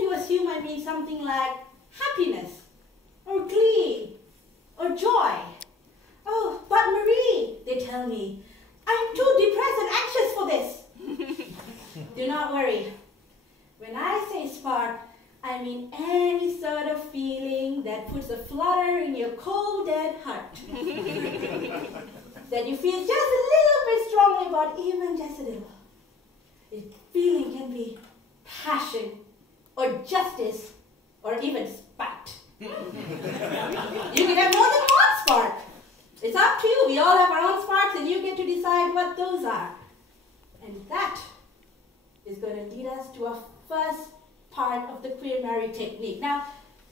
tend to assume I mean something like happiness, or glee, or joy. Oh, but Marie, they tell me, I'm too depressed and anxious for this. Do not worry. When I say spark, I mean any sort of feeling that puts a flutter in your cold, dead heart. That you feel just a little bit strongly about, even just a little. The feeling can be passion, or justice, or even spite. You can have more than one spark. It's up to you. We all have our own sparks, and you get to decide what those are. And that is going to lead us to our first part of the Kueermari technique. Now,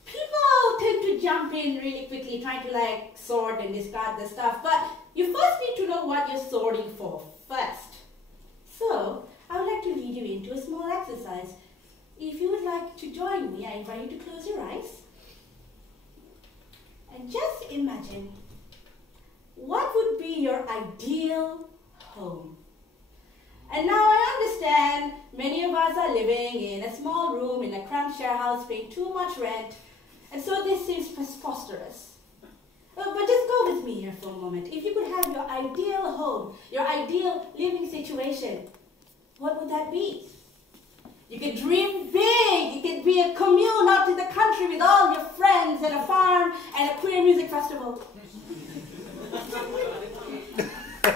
people tend to jump in really quickly, trying to like sort and discard the stuff, but you first need to know what you're sorting for first. So, I would like to lead you into a small exercise. If you would like to join me, I invite you to close your eyes. And just imagine, what would be your ideal home? And now I understand many of us are living in a small room in a cramped share house paying too much rent, and so this seems preposterous. But just go with me here for a moment. If you could have your ideal home, your ideal living situation, what would that be? You could dream big. It could be a commune out in the country with all your friends and a farm and a queer music festival.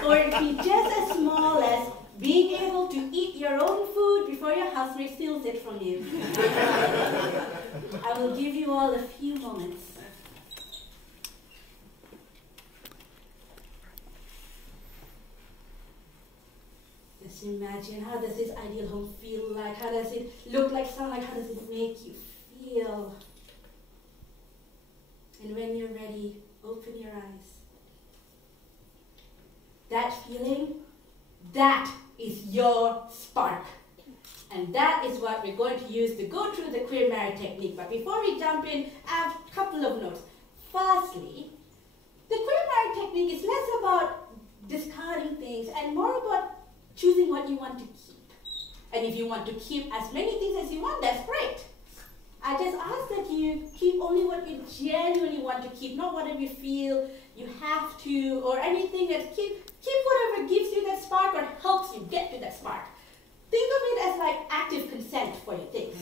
Or it could be just as small as being able to eat your own food before your housemate steals it from you. I will give you all a few moments. Just imagine, how does this ideal home feel like? How does it look like, sound like? How does it make you feel? And when you're ready, open your eyes. That feeling, that is your spark. And that is what we're going to use to go through the Kueermari technique. But before we jump in, I have a couple of notes. Firstly, the Kueermari technique is less about discarding things and more about choosing what you want to keep. And if you want to keep as many things as you want, that's great. I just ask that you keep only what you genuinely want to keep, not whatever you feel you have to, or anything that keep whatever gives you that spark or helps you get to that spark. Think of it as like active consent for your things.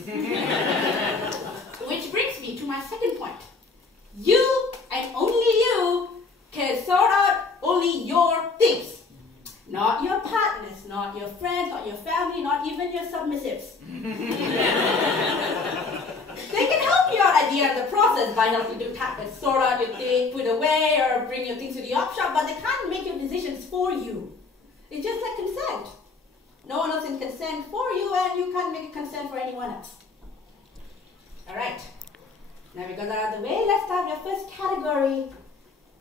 Which brings me to my second point. You and only you can sort out only your things. Not your partners, not your friends, not your family, not even your submissives. They can help you out at the end of the process by helping you sort out your thing, put away, or bring your things to the op shop, but they can't make your decisions for you. It's just like consent. No one else can consent for you, and you can't make a consent for anyone else. Alright, now we got that out of the way, let's start with our first category,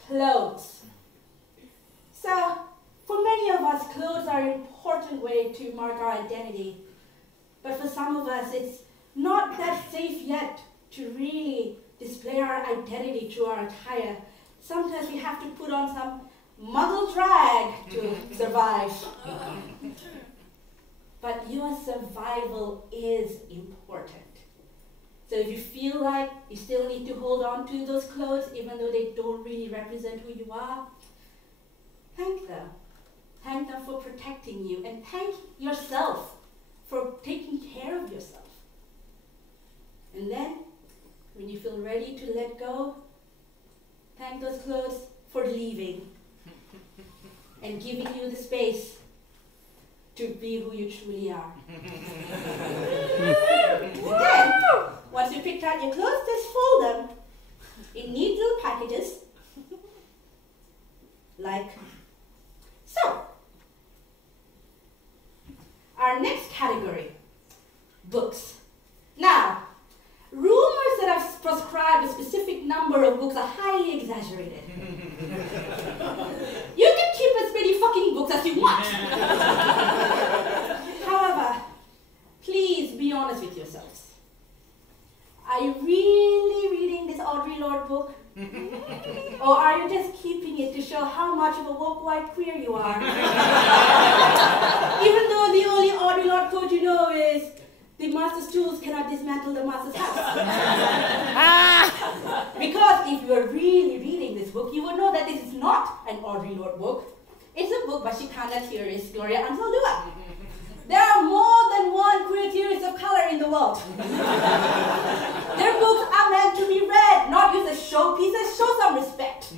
clothes. So, for many of us, clothes are an important way to mark our identity. But for some of us, it's not that safe yet to really display our identity through our attire. Sometimes we have to put on some muzzle drag to survive. But your survival is important. So if you feel like you still need to hold on to those clothes, even though they don't really represent who you are, thank them. Thank them for protecting you, and thank yourself for taking care of yourself. And then, when you feel ready to let go, thank those clothes for leaving and giving you the space to be who you truly are. Then, once you picked out your clothes, just fold them in neat little packages, like so. Our next category, books. Now, rumors that I've prescribed a specific number of books are highly exaggerated. You can keep as many fucking books as you want. However, please be honest with yourselves. Are you really reading this Audre Lorde book? Or are you just keeping it to show how much of a woke white queer you are? Even though the only Audre Lorde quote you know is, the master's tools cannot dismantle the master's house. Because if you are really reading this book, you would know that this is not an Audre Lorde book. It's a book by Shikana theorist Gloria Anzaldúa. There are more than one queer theorists of color in the world. Their books are meant to be read, not used as showpieces. Show some respect.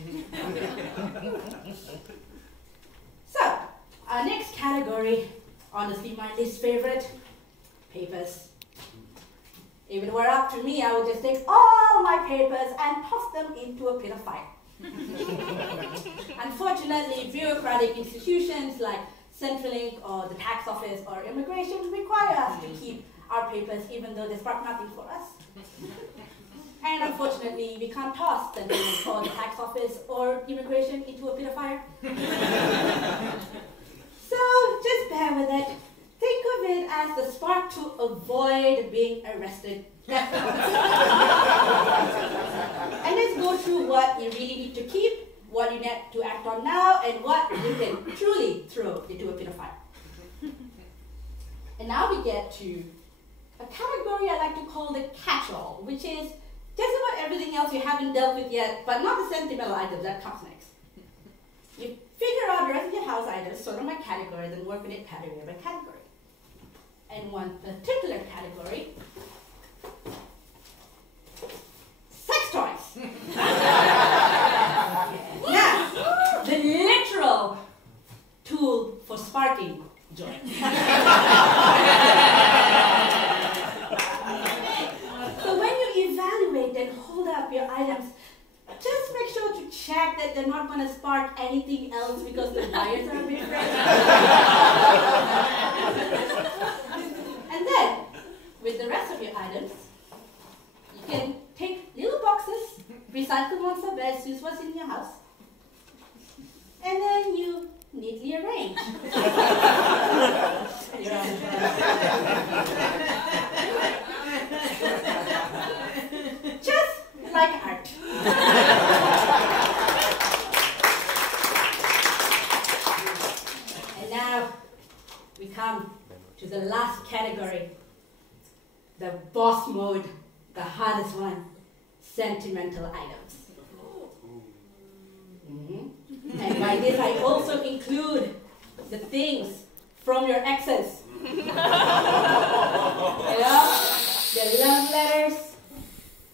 So, our next category, honestly my least favorite, papers. If it were up to me, I would just take all my papers and toss them into a pit of fire. Unfortunately, bureaucratic institutions like Centrelink or the tax office or immigration require us to keep our papers even though they spark nothing for us. And unfortunately, we can't toss the Centrelink or the tax office or immigration into a pit of fire. So just bear with it. Think of it as the spark to avoid being arrested. And let's go through what you really need to keep, what you need to act on now, and what you can truly throw into a pit of fire. And now we get to a category I like to call the catch-all, which is just about everything else you haven't dealt with yet, but not the sentimental items that comes next. You figure out the rest of your house items, sort them by categories, and work with it category by category. And one particular category, sex toys. Now, the literal tool for sparking joy. So when you evaluate and hold up your items, just make sure to check that they're not going to spark anything else because the wires are a bit red. And then, with the rest of your items, you can take little boxes, recycle ones are best, use what's in your house, and then you neatly arrange. Just like art. And now we come to the last category, the boss mode, the hardest one, sentimental items. And by this I also include the things from your exes. You know, the love letters,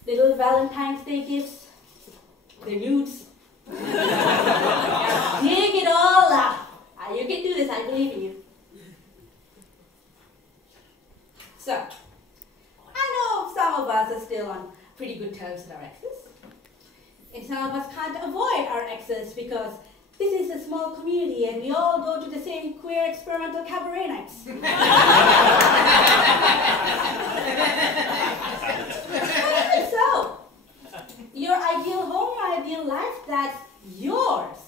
little Valentine's Day gifts, the nudes. Dig it all up. You can do this, I believe in you. So, I know some of us are still on pretty good terms with our exes. And some of us can't avoid our exes because this is a small community and we all go to the same queer experimental cabaret nights. But even so, your ideal home, your ideal life, that's yours.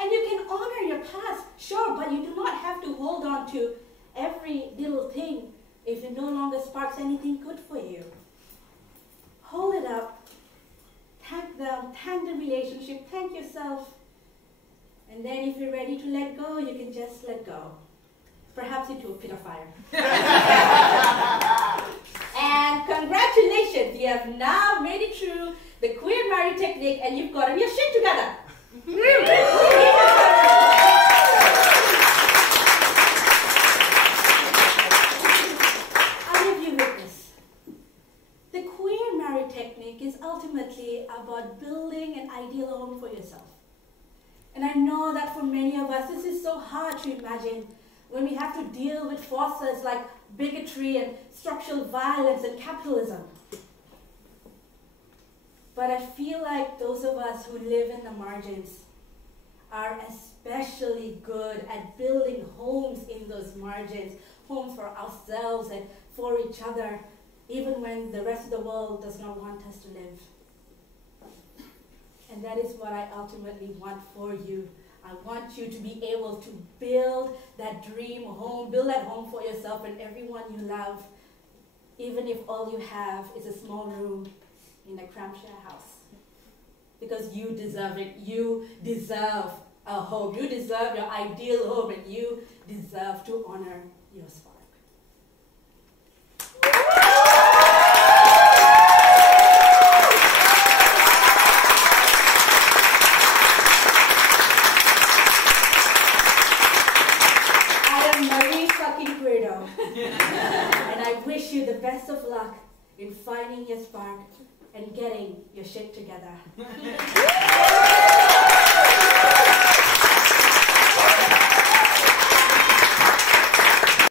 And you can honor your past, sure, but you do not have to hold on to every little thing if it no longer sparks anything good for you. Hold it up, thank them, thank the relationship, thank yourself. And then if you're ready to let go, you can just let go. Perhaps into a pit of fire. And congratulations, you have now made it through the Kueermari technique and you've gotten your shit together. I'll give you witness. The Kueermari technique is ultimately about building an ideal home for yourself. And I know that for many of us, this is so hard to imagine when we have to deal with forces like bigotry and structural violence and capitalism. But I feel like those of us who live in the margins are especially good at building homes in those margins, homes for ourselves and for each other, even when the rest of the world does not want us to live. And that is what I ultimately want for you. I want you to be able to build that dream home, build that home for yourself and everyone you love, even if all you have is a small room in a cramshare house. Because you deserve it. You deserve a home. You deserve your ideal home and you deserve to honor your spark. And I wish you the best of luck in finding your spark and getting your shit together.